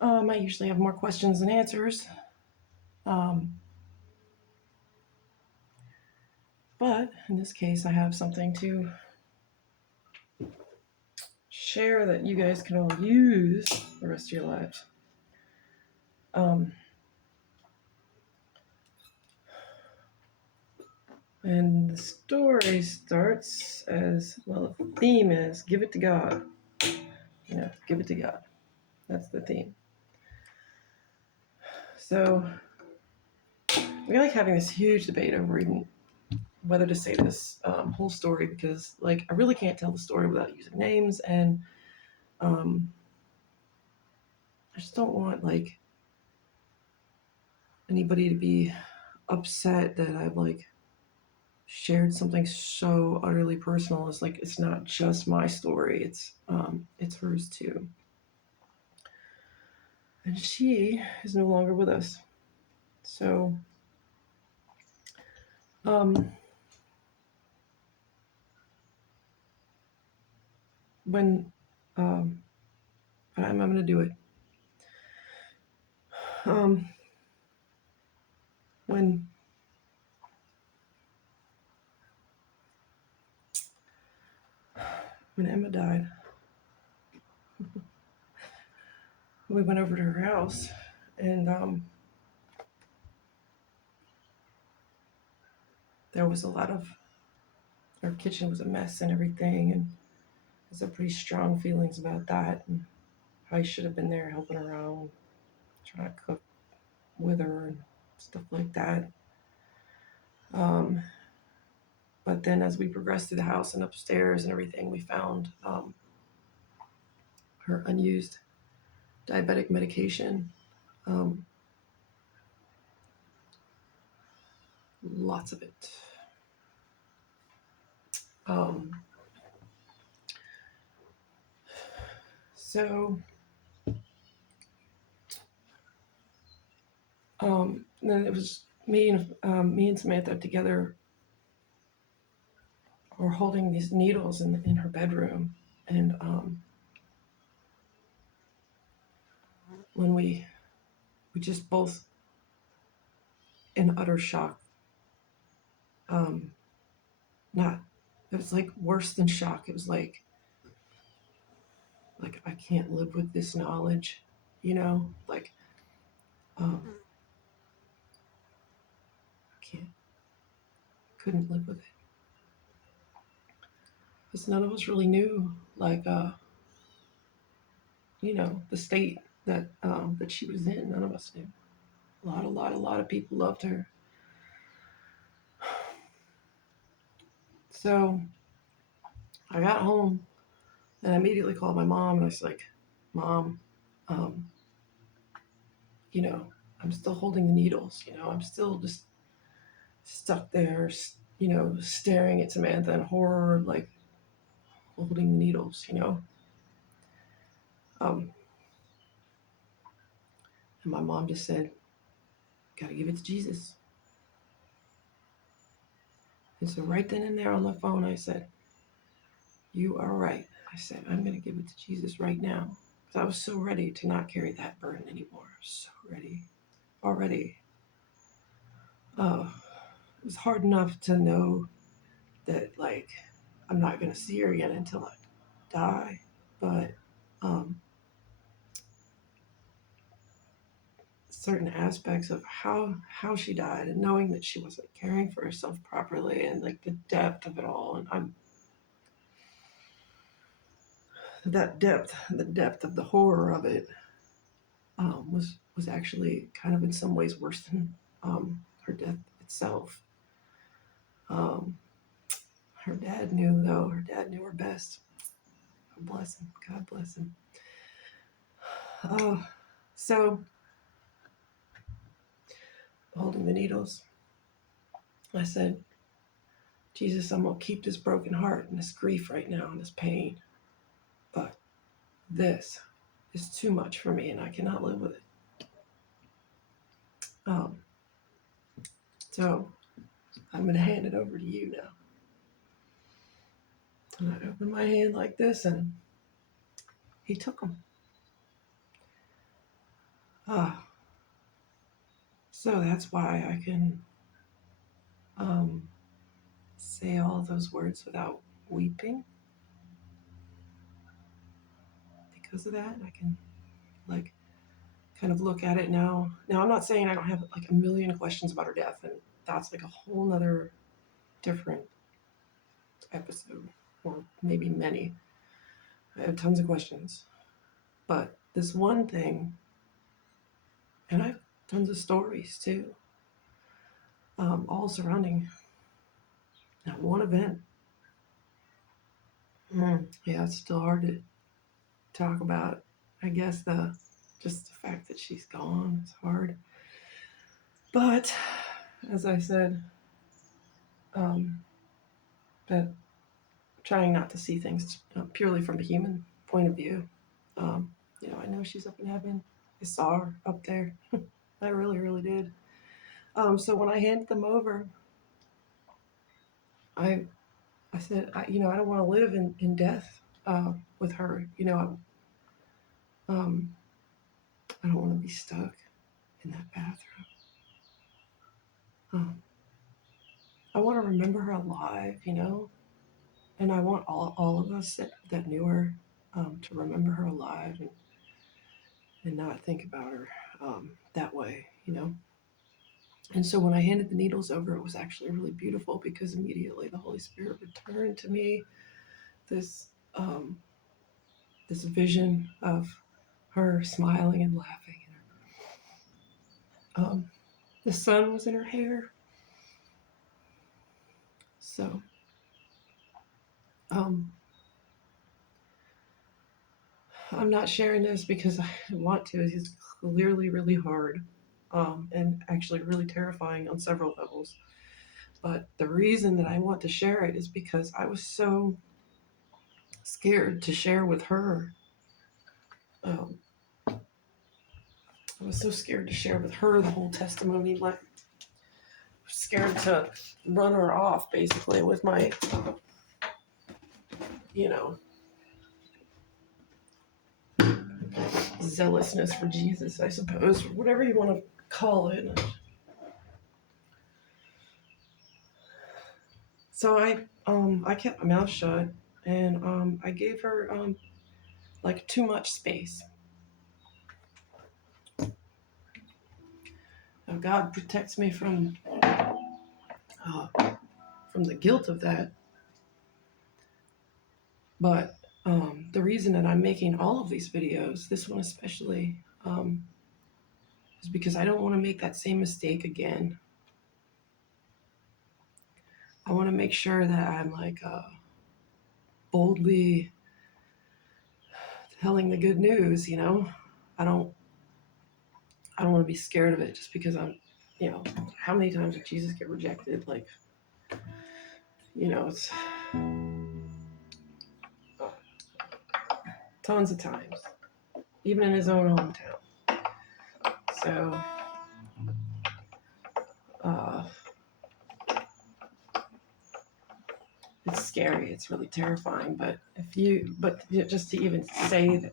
I usually have more questions than answers. Um, but in this case, I have something to share that you guys can all use the rest of your lives. Um, and the story starts as well, the theme is give it to God. Give it to God. That's the theme. So we're like having this huge debate over even whether to say this whole story because, like, I really can't tell the story without using names, and um, I just don't want like anybody to be upset that I've like shared something so utterly personal. It's like it's not just my story; it's hers too. And she is no longer with us. So, um, when I'm going to do it. Um, when when Emmah died, we went over to her house, and there was a lot of her kitchen was a mess and everything, and there's some pretty strong feelings about that, and how I should have been there helping her out, trying to cook with her and stuff like that. Um, but then as we progressed through the house and upstairs and everything, we found her unused diabetic medication. Um, Lots of it. Um, so then it was me and Samantha together were holding these needles in her bedroom, and when we just both in utter shock. Um, Not it was like worse than shock. It was like I can't live with this knowledge, like um, I can't couldn't live with it because none of us really knew like the state that she was in. None of us knew. A lot of people loved her. So I got home and I immediately called my mom and I was like, Mom, um, you know, I'm still holding the needles. I'm still just stuck there, staring at Samantha in horror, like holding the needles. Um, and my mom just said, "Gotta give it to Jesus." And so right then and there on the phone, I said, "You are right." I said, "I'm gonna give it to Jesus right now." Because I was so ready to not carry that burden anymore. So ready, already. It was hard enough to know that like I'm not gonna see her again until I die, but um, certain aspects of how she died and knowing that she wasn't caring for herself properly and like the depth of it all, and I'm that depth the depth of the horror of it was actually kind of in some ways worse than her death itself. um, Her dad knew, though. Her dad knew her best. God bless him. God bless him. uh, so holding the needles, I said, Jesus, I'm gonna keep this broken heart and this grief right now and this pain, but this is too much for me and I cannot live with it. Um, so I'm going to hand it over to you now. And I opened my hand like this and he took them. So that's why I can um, say all those words without weeping. Because of that, I can like kind of look at it now. Now, I'm not saying I don't have like a million questions about her death, and that's like a whole nother different episode, or maybe many. I have tons of questions. But this one thing, and I have tons of stories too, all surrounding that one event. Yeah, it's still hard to talk about. I guess just the fact that she's gone is hard. But as I said, um, that trying not to see things purely from a human point of view. Um, I know she's up in heaven. I saw her up there. I really, really did. So when I handed them over, I I said, I don't want to live in death with her. Um, I don't want to be stuck in that bathroom. Um, I want to remember her alive, and I want all of us that knew her to remember her alive and not think about her that way. And so when I handed the needles over, it was actually really beautiful because immediately the Holy Spirit returned to me this um, this vision of her smiling and laughing. The sun was in her hair. So um, I'm not sharing this because I want to. It's clearly really hard and actually really terrifying on several levels. But the reason that I want to share it is because I was so scared to share with her. Um, I was so scared to share with her the whole testimony, like scared to run her off basically with my, you know, zealousness for Jesus, I suppose, or whatever you want to call it. So I kept my mouth shut and I gave her like too much space. Now God protects me uh, from the guilt of that. But the reason that I'm making all of these videos, this one especially, is because I don't want to make that same mistake again. I want to make sure that I'm like boldly telling the good news. I don't I don't want to be scared of it just because how many times did Jesus get rejected? Like, it's tons of times, even in his own hometown. So, uh, it's scary. It's really terrifying. But just to even say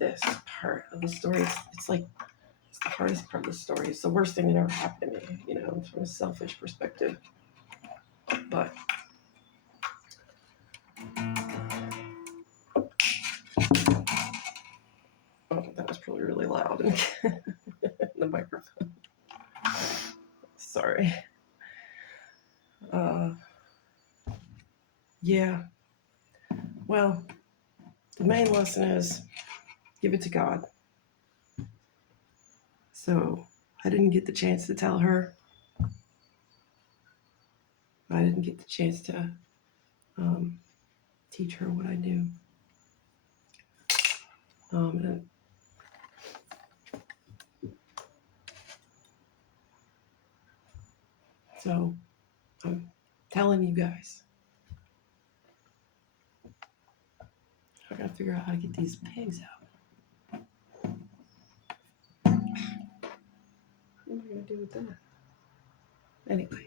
this part of the story, it's like it's the hardest part of the story. It's the worst thing that ever happened to me. From a selfish perspective. But that was probably really loud in the microphone. Sorry. Yeah. Well, the main lesson is give it to God. So I didn't get the chance to tell her. I didn't get the chance to teach her what I knew. And so I'm telling you guys. I gotta figure out how to get these pigs out. What am I gonna do with that? Anyway.